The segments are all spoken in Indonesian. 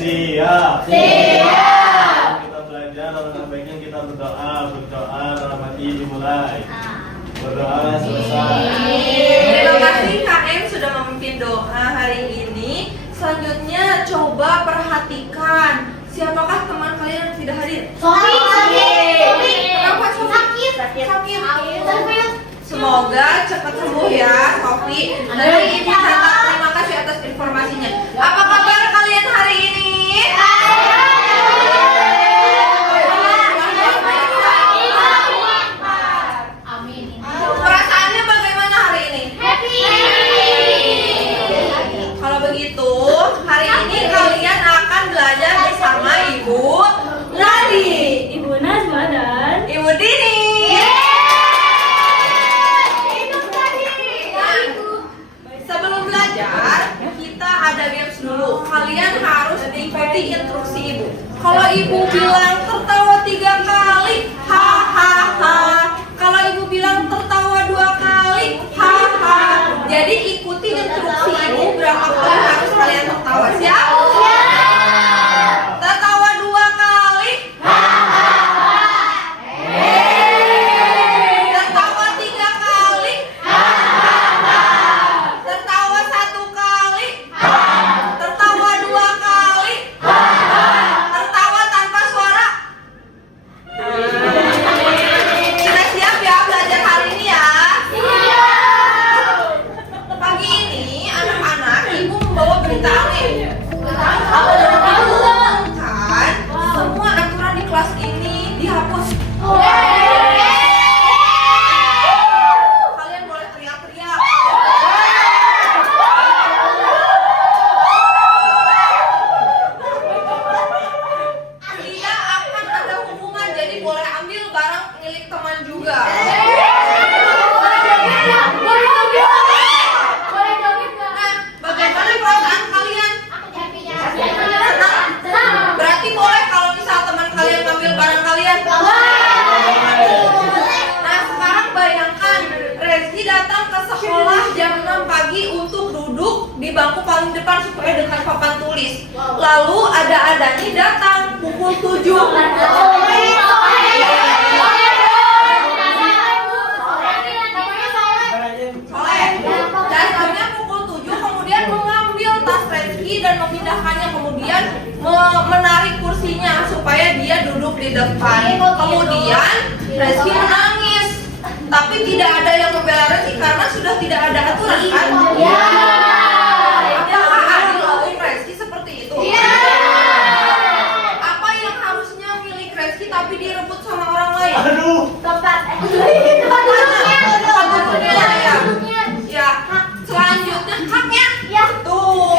Siap. Siap. Kita belajar, langkah baiknya kita berdoa. Berdoa dalam hati dimulai. Berdoa selesai. Terima kasih KM sudah memimpin doa hari ini. Selanjutnya coba perhatikan siapakah teman kalian yang tidak hadir? Sofi. Kenapa Sofi? Sakit. Semoga cepat sembuh ya Sofi. Dan Ibu Tata, terima kasih atas informasinya. Apa kabar kalian hari ini? Perasaannya bagaimana hari ini? Kalau begitu, hari ini kalian akan belajar bersama Ibu Nadi, Ibu Nazma dan Ibu Dini. Sebelum belajar, kita ada games dulu. Kalian harus ikuti instruksi Ibu. Kalau Ibu bilang tertawa 3 kali, hahaha. Kalau Ibu bilang tertawa 2 kali, haha. Jadi ikuti instruksi Ibu berapa kali harus kalian tertawa. Siap? Tertawa 2 kali, tertawa 3 kali, tertawa 1 kali, tertawa 2 kali, tertawa tanpa suara. Sudah siap ya belajar hari ini ya? Pagi ini anak-anak Ibu membawa berita angin. Ibu umumkan semua aturan di kelas ini dihapus. Kalian boleh teriak-teriak. Tidak akan ada hukuman, jadi boleh ambil barang milik teman juga. Nah, bagaimana perasaan kalian? Berarti boleh kalau misal teman kalian ngambil barang kalian? Nah, sekarang bayangkan Rezki datang ke sekolah jam 6 pagi untuk duduk di bangku paling depan supaya dekat papan tulis. Lalu ada Adani datang pukul 7. Soleh, dasarnya pukul 7 kemudian mengambil tas Rezki dan memindahkannya, kemudian menarik kursinya supaya dia duduk di depan. Kemudian Rezki menangis, tapi tidak ada yang membela Rezki karena sudah tidak ada aturan kan? Apakah adil hukum Rezki seperti itu? Apa yang harusnya milik Rezki tapi direbut sama orang lain? Aduh. Ya, selanjutnya haknya. Tuh.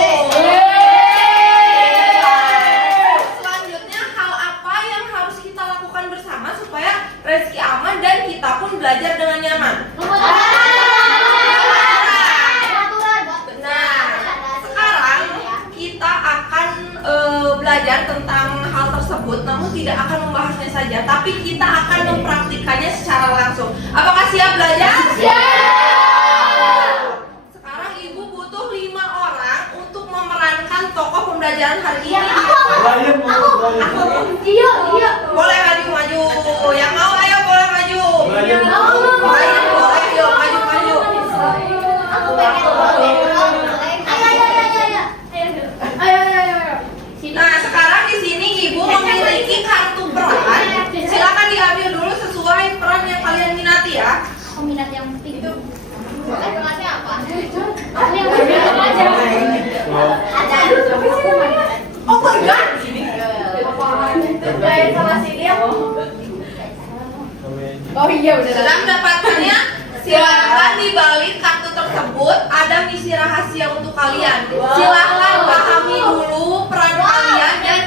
Selanjutnya hal apa yang harus kita lakukan bersama supaya Rezki aman dan kita pun belajar dengan nyaman? Benar. Sekarang kita akan belajar tentang hal tersebut, namun tidak akan membahasnya saja, tapi kita akan mempraktikannya secara langsung. Apakah siap belajar? Sekarang Ibu butuh 5 orang untuk memerankan tokoh pembelajaran hari ini. Boleh maju. Yang mau ayo boleh maju. Boleh, yuk maju. Nah, sekarang di sini Ibu memiliki kartu peran. Silakan diambil dulu sesuai peran yang kalian minati ya. Oh my god. Sudah mendapatkannya? Silakan di balik kartu tersebut ada misi rahasia untuk kalian. Silakan pahami dulu peran kalian dan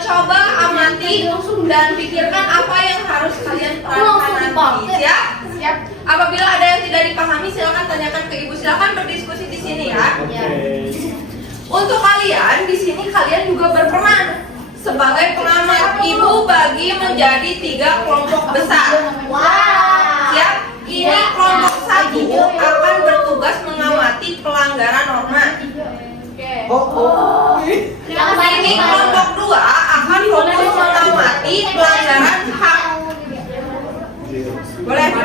coba amati dan pikirkan apa yang harus kalian perankan nanti. Siap? Apabila ada yang tidak dipahami, silakan tanyakan ke Ibu. Silakan berdiskusi di sini ya. Untuk kalian di sini kalian juga berperan sebagai pengamat. Ibu bagi menjadi 3 kelompok besar. Siap? Ini kelompok 1 akan bertugas mengamati pelanggaran norma. Ini kelompok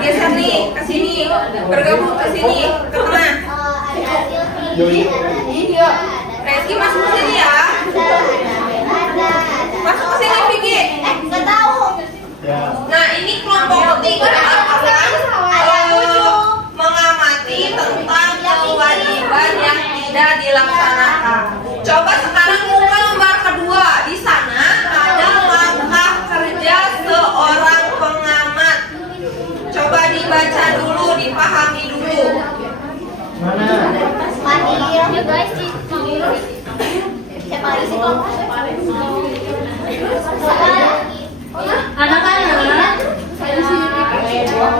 geser nih ke sini, bergabung ke sini, ke tengah. Reski masuk ke sini ya. Masuk ke sini Vicky. Nah ini kelompok ketiga akan mengamati tentang kewajiban yang tidak dilaksanakan. Coba sekarang buka lembar kedua. Di sana ada langkah kerja seorang pengamat. Coba dibaca dulu, dipahami dulu. Anak-anak,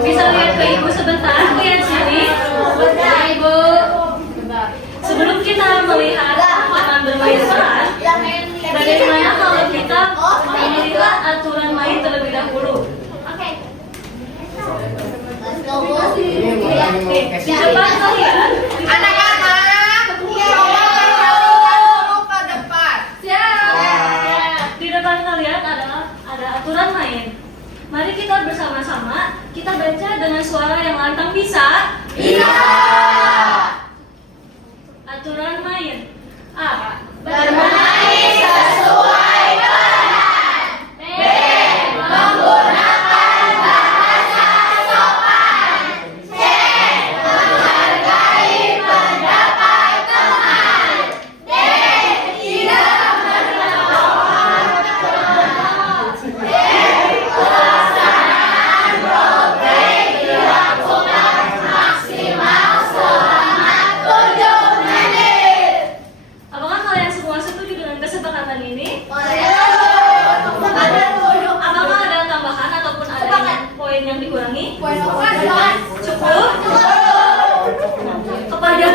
bisa lihat ke ibu sebentar, lihat sini. Ibu. Sebelum kita melihat anak bermain peran, bagaimana kalau kita melihat aturan main terlebih dahulu? Di depan kalian, Anak-anak, coba perhatikan dulu ke depan. di depan kalian ada aturan main. Mari kita bersama-sama kita baca dengan suara yang lantang, bisa? Iya. Aturan main. A. Bermain sesuai peran. B. Menggunakan bahasa sopan. C. Menghargai pendapat teman. D. Tidak menertawakan. D. Pelaksanaan program dilakukan maksimal selama 7 menit. Apakah kalian semua setuju dengan kesepakatan ini? Apakah ada tambahan ataupun ada poin yang dikurangi? Cukup? Kepada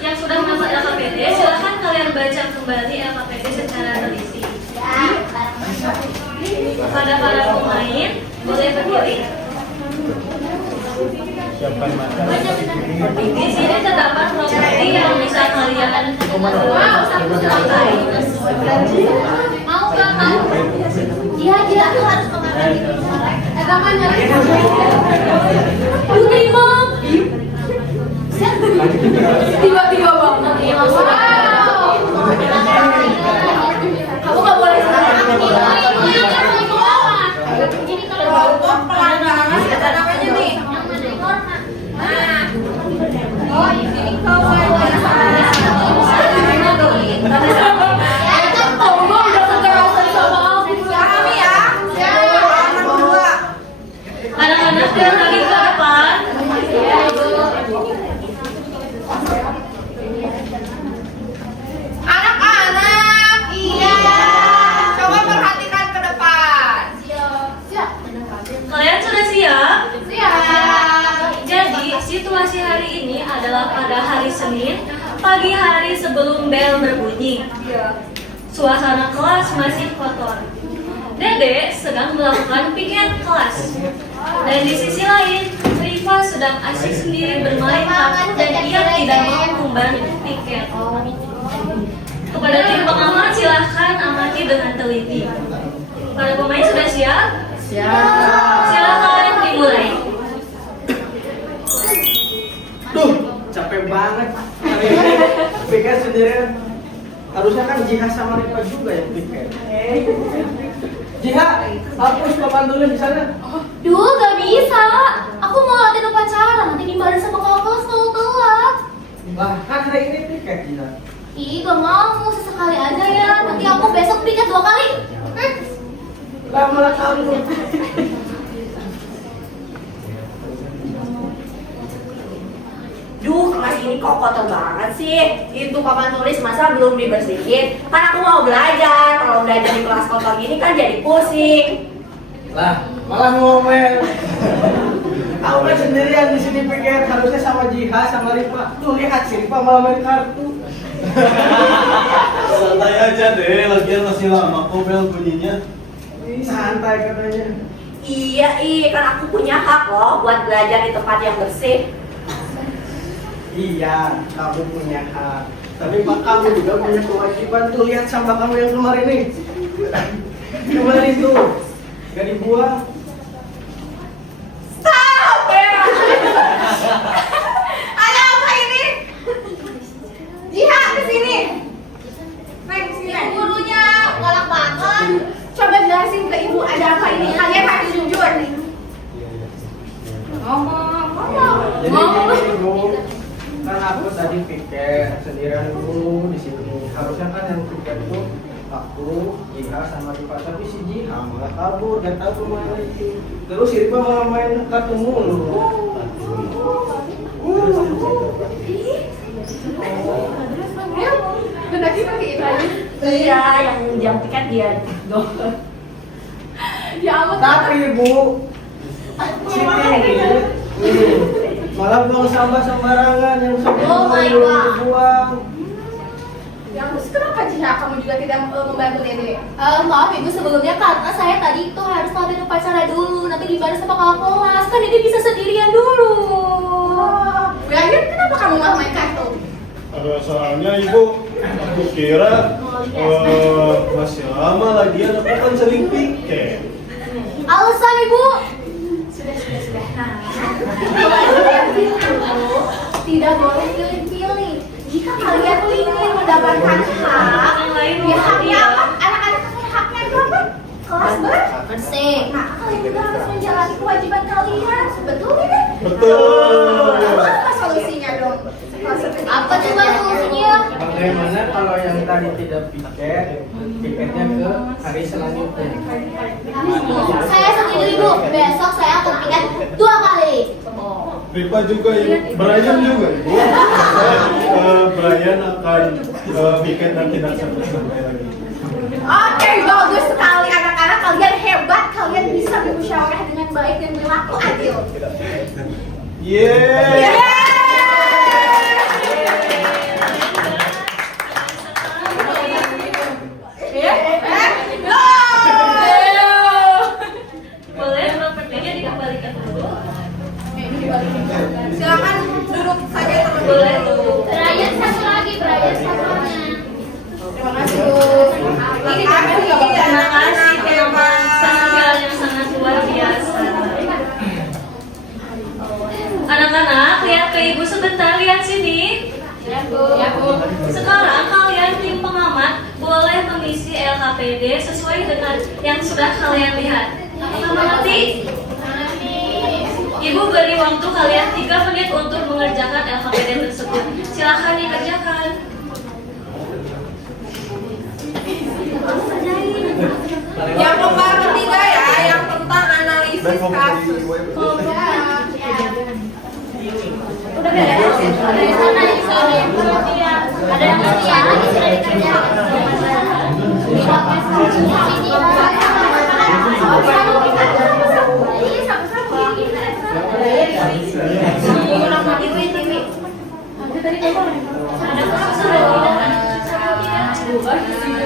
yang sudah mendapat LKPD, silahkan kalian baca kembali LKPD secara teliti. Kepada para pemain, boleh berdiri. Di sini terdapat properti yang bisa kalian pakai. Mau nggak tahu? Iya, tuh harus mengamati. Agamanya. Putri Mom. Tiba-tiba banget. Kamu nggak boleh sekarang. Kelompok pelanggaran ada namanya nih. Nah, oh di sini pahami ya. Halaman 2. Anak-anak yang lagi ke depan. Anak-anak. Iya. Coba perhatikan ke depan. Kalian sudah siap? Siap. Jadi, situasi hari ini adalah pada hari Senin, pagi hari sebelum bel berbunyi. Suasana kelas masih kotor. Dede sedang melakukan piket kelas. Dan di sisi lain, Riva sedang asik sendiri bermain kartu dan ia tidak mau membantu piket. Kepada tim pengamat, silahkan amati dengan teliti. Para pemain sudah siap? Silahkan dimulai. Duh, capek banget hari ini piket sendirian. Harusnya kan Jiha sama Rifa juga yang piket. Jiha, hapus papan tulis di sana. Duh, gak bisa. Aku mau latihan upacara, nanti dimarahin sama kakak kelas kalau telat. Lah, kan hari ini piket Jiha. Ih, gak mau, sesekali aja ya. Nanti aku besok piket 2 kali. Lah, malah kamu. Duh, kelas ini kok kotor banget sih. Itu papan tulis masa belum dibersihin? Kan aku mau belajar. Kalau belajar di kelas kotor gini kan jadi pusing. Lah, malah ngomel. Aku kan sendirian di sini piket, harusnya sama Jiha sama Rifa. Tuh lihat si Rifa malah main kartu. Santai aja deh, lagian masih lama kok bel bunyinya. Santai katanya. Iya, kan aku punya hak loh buat belajar di tempat yang bersih. Iya, kamu punya hak. Tapi Pak, kamu juga punya kewajiban. Tuh lihat sampah kamu yang kemarin nih. Kemarin tuh, gak dibuang. Jadi gini Bu, kan aku tadi piket sendirian dulu di sini. Harusnya kan yang piket itu aku, Jiha sama Rifa, tapi si Jiha malah kabur dan tahu kemana itu. Terus si Rifa malah main kartu mulu. Iya, yang piket dia. Ya ampun. Tapi Bu, si Tini malah buang sampah sembarangan yang Oh my belum God. dibuang. Ya terus kenapa Jiha kamu juga tidak membantu Dede? Maaf ibu sebelumnya karena saya tadi itu harus pamit upacara dulu. Nanti dibareng sama kakak kelas. Kan Dede bisa sendirian dulu. Berakhir kenapa kamu malah main kartu? Soalnya ibu, aku kira masih lama lagi aku kan sering piket. Alasan ibu? Sudah. Tidak boleh pilih-pilih. Jika kalian ingin mendapatkan hak, ya haknya apa? Anak-anak haknya itu apa? Kelas bersih. Nah, kalian juga harus menjalani kewajiban kalian. Betul tidak? Betul. Apa solusinya dong? Apa coba solusinya? Bagaimana kalau yang tadi tidak piket, piketnya ke hari selanjutnya? Saya setuju ibu. Besok saya akan piket 2 kali. Rifa juga, Brian juga ibu. Brian akan piket dan tidak sampai lagi. Oke, bagus sekali anak-anak. Kalian hebat. Kalian bisa bermusyawarah dengan baik dan berlaku adil. Yeay. Boleh propertinya dikembalikan dulu. Silakan duduk saja terlebih Boleh dahulu. dulu. Brian satu lagi, Brian satunya. Terima kasih Bu. Ini kami Terima kasih teman sosial yang sangat luar biasa. Anak-anak, lihat ke ibu sebentar, lihat sini. Ya bu. Sekarang kalian tim pengamat boleh mengisi LKPD sesuai dengan yang sudah kalian lihat. Apakah mengerti? Ibu beri waktu kalian 3 menit untuk mengerjakan LKPD tersebut. Silahkan dikerjakan. yang lembar ketiga ya, yang tentang analisis kasus. Udah beres. Ada yang sana, yang sini. Ada yang sini ya, ini sudah dikerjakan.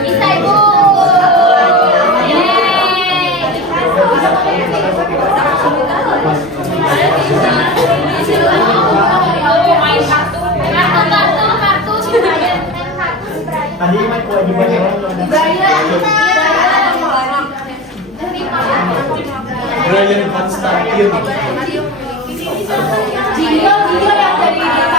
Bisa ibu. Tadi main kewajiban yang Brian Konstantin. Jingle yang dari tadi.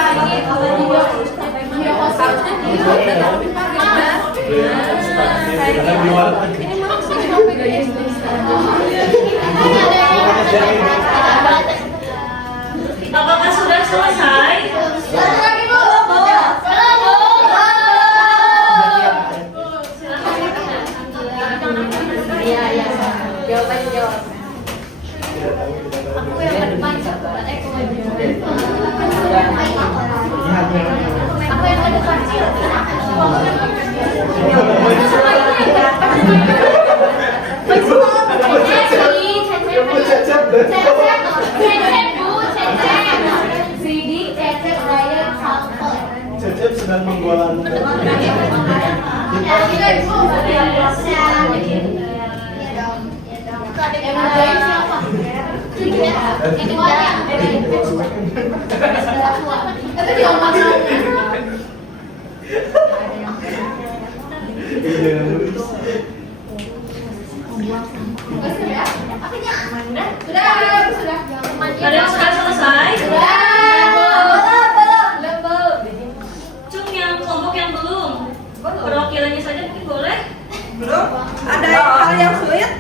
Apakah sudah selesai? Aku yang depan Cecep sedang menggolang. Ada yang sudah selesai? Cung yang kelompok yang belum. Perwakilannya saja mungkin boleh. Belum? Ada hal yang sulit?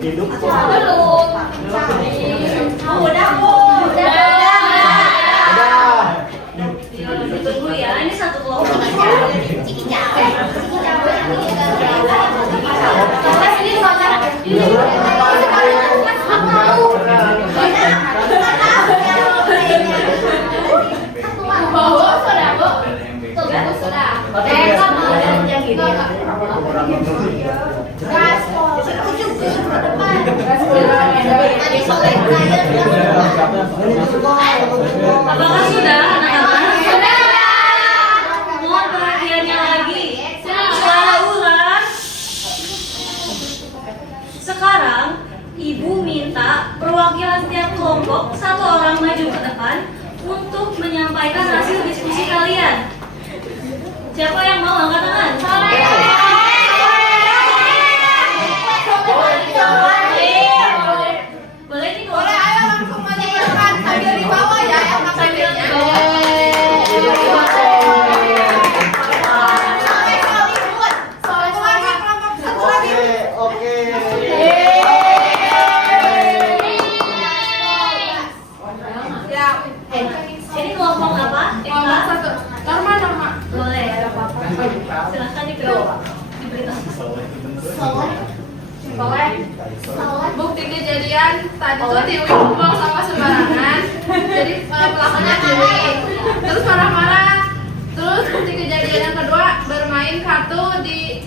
Hidup. Belum. Apakah sudah anak-anak? Mohon perhatiannya lagi. Suara ulang. Sekarang Ibu minta perwakilan setiap kelompok satu orang maju ke depan untuk menyampaikan hasil diskusi kalian. Siapa yang mau angkat tangan? Boleh nih, Boleh, ayo langsung maju ke depan sambil di bawah ya, yang sambilnya. Oke. Ini kelompok apa? Kelompok satu. Norma. Boleh. Silahkan diberitahu. Bukti kejadian tadi tuh Tiwi buang sampah sembarangan. Jadi pelakunya Tiwi. Terus marah-marah. Terus bukti kejadian yang kedua bermain kartu di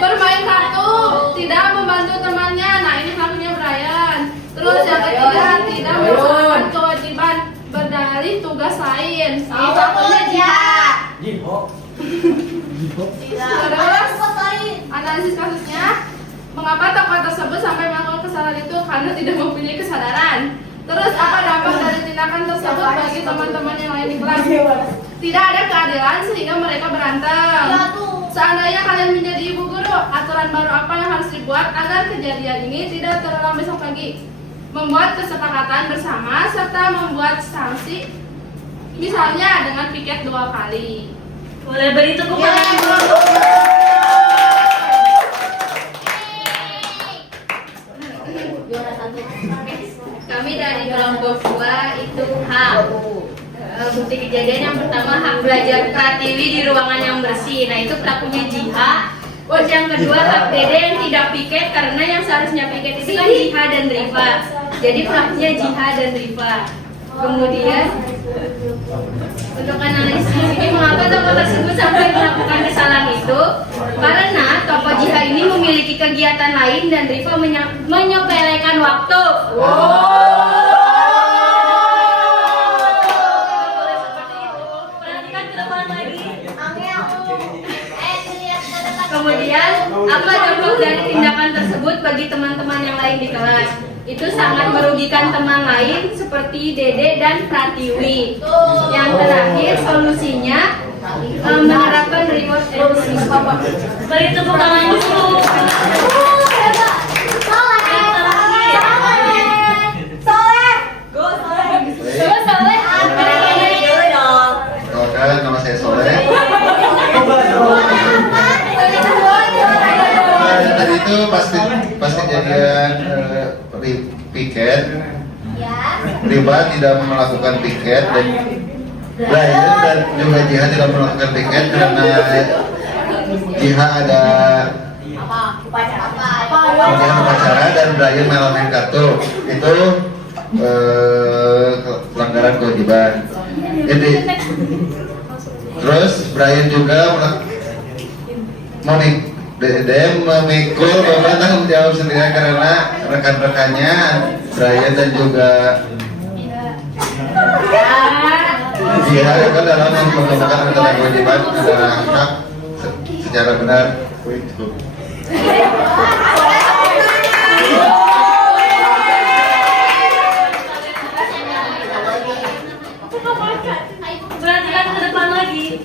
bermain kartu tidak membantu temannya. Nah, ini pelakunya Brian. Terus yang ketiga tidak melaksanakan kewajiban berdalih tugas lain. Ini pelakunya Jiha. Terus analisis kasusnya, mengapa tokoh tersebut sampai melakukan kesalahan itu karena tidak mempunyai kesadaran. Terus apa dampak dari tindakan tersebut bagi teman-teman yang lain di kelas? Tidak ada keadilan sehingga mereka berantem. Seandainya kalian menjadi ibu guru, aturan baru apa yang harus dibuat agar kejadian ini tidak terulang besok pagi? Membuat kesepakatan bersama serta membuat sanksi, misalnya dengan piket 2 kali. Boleh beri tepuk tangan dulu. Kami dari kelompok 2 itu hak. Bukti kejadian yang pertama hak belajar Pratiwi di ruangan yang bersih. Nah itu pelakunya Jiha. Terus yang kedua hak Dede yang tidak piket karena yang seharusnya piket itu kan Jiha dan Riva. Jadi pelakunya Jiha dan Riva. Kemudian untuk analisis ini mengapa tokoh tersebut sampai melakukan kesalahan itu? Karena tokoh Jiha ini memiliki kegiatan lain dan Riva menyepelekan waktu. Perhatikan ke depan lagi. Kemudian apa dampak dari tindakan tersebut bagi teman-teman yang lain di kelas? Itu sangat merugikan teman lain seperti Dede dan Pratiwi. Yang terakhir solusinya menerapkan reward and punishment. Beri tepuk tangan dulu. Nama saya Soleh. Tadi itu pas kejadian piket, Riba tidak melakukan piket dan Brian dan juga Jiha tidak melakukan piket karena Jiha ada upacara dan Brian main kartu. Itu pelanggaran kewajiban. Jadi terus Brian juga memikul beban tanggung jawab sendiri karena rekan-rekannya Brian dan juga Jiha kan dalam melakukan antara kewajiban adalah hak secara benar. Perhatikan ke depan lagi.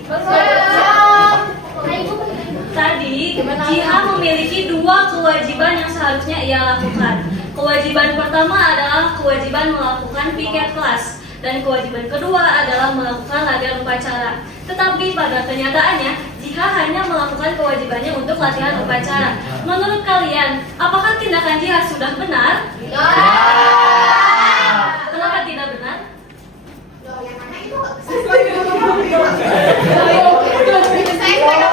Tadi Jiha memiliki 2 kewajiban yang seharusnya ia lakukan. Kewajiban pertama adalah kewajiban melakukan piket kelas dan kewajiban kedua adalah melakukan latihan upacara. Tetapi pada kenyataannya Jiha hanya melakukan kewajibannya untuk latihan upacara. Menurut kalian, apakah tindakan Jiha sudah benar? Kenapa tidak benar? Saya sebagai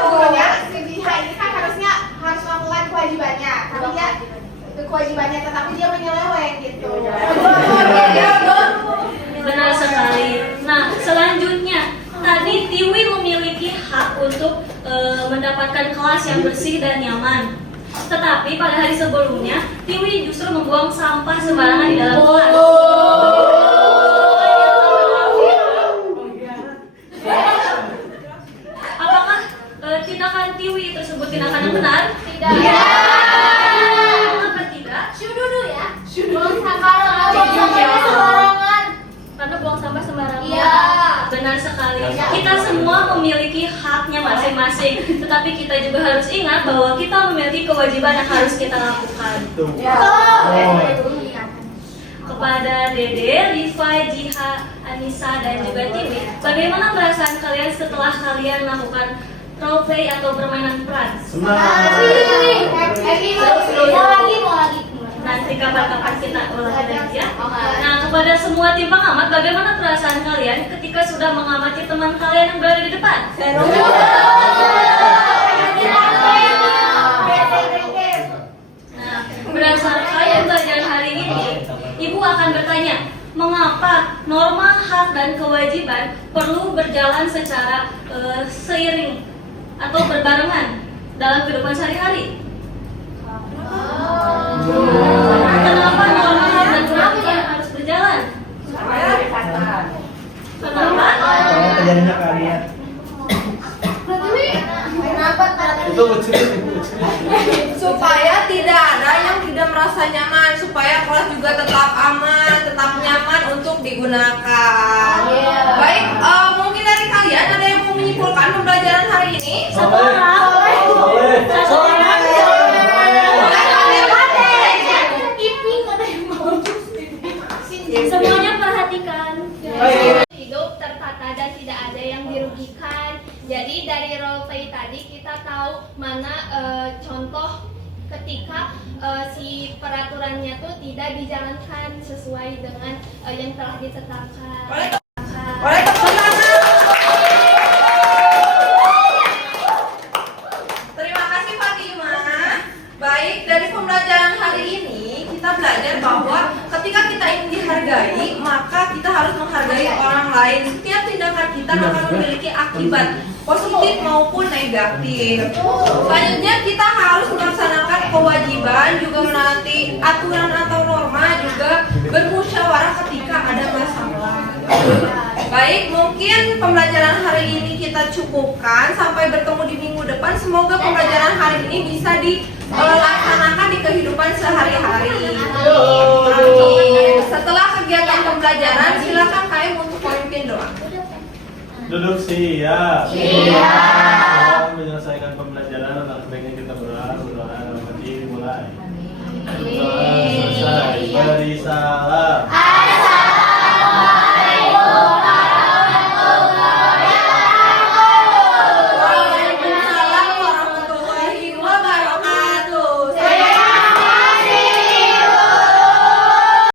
gurunya, si Jiha ini kan harusnya harus melakukan kewajibannya, tapi dia kewajibannya tetapi dia menyeleweng gitu. Benar sekali. Nah, selanjutnya tadi Tiwi memiliki hak untuk mendapatkan kelas yang bersih dan nyaman. Tetapi pada hari sebelumnya, Tiwi justru membuang sampah sembarangan di dalam kelas. Apakah tindakan Tiwi tersebut tindakan yang benar? Tidak. Mengapa tidak? Dulu ya. Buang sampahnya sembarangan. Karena buang sampah sembarangan. Iya. Benar sekali. Kita semua memiliki haknya masing-masing. Tetapi kita juga harus ingat bahwa kita memiliki kewajiban yang harus kita lakukan. Kepada Dede, Rifai, Jiha, Anissa, dan juga Tiwi, bagaimana perasaan kalian setelah kalian melakukan role play atau permainan peran? Senang. Mau lagi. Nanti kapan-kapan kita ulang lagi ya. Nah, kepada semua tim pengamat, bagaimana perasaan kalian ketika sudah mengamati teman kalian yang berada di depan? Nah, berdasarkan pembelajaran hari ini, Ibu akan bertanya, mengapa norma hak dan kewajiban perlu berjalan secara seiring atau berbarengan dalam kehidupan sehari-hari? Kenapa norma hak dan kewajiban harus berjalan? Kenapa? Terjadinya keadilan. Itu kecil. Supaya tidak ada yang tidak merasa nyaman, supaya kelas juga tetap aman, tetap nyaman untuk digunakan. Baik, mungkin dari kalian ada yang mau menyimpulkan pembelajaran hari ini? Satu orang. Satu orang. Semuanya perhatikan. Hidup tertata dan tidak ada yang dirugikan. Jadi dari role play tadi kita tahu mana contoh ketika si peraturannya tuh tidak dijalankan sesuai dengan yang telah ditetapkan. Boleh tepuk tangan. Terima kasih Fatimah. Baik, dari pembelajaran hari ini kita belajar bahwa ketika kita ingin dihargai, maka kita harus menghargai orang lain. Setiap tindakan kita akan memiliki akibat positif maupun negatif. Selanjutnya kita harus melaksanakan kewajiban, juga menaati aturan atau norma, juga bermusyawarah ketika ada masalah. Baik, mungkin pembelajaran hari ini kita cukupkan. Sampai bertemu di minggu depan. Semoga pembelajaran hari ini bisa dilaksanakan di kehidupan sehari-hari. Amin. Setelah kegiatan pembelajaran, silakan KM untuk memimpin doa. Duduk siap. Setelah menyelesaikan pembelajaran, sebaiknya kita berdoa dalam hati mulai. Setelah selesai beri salam.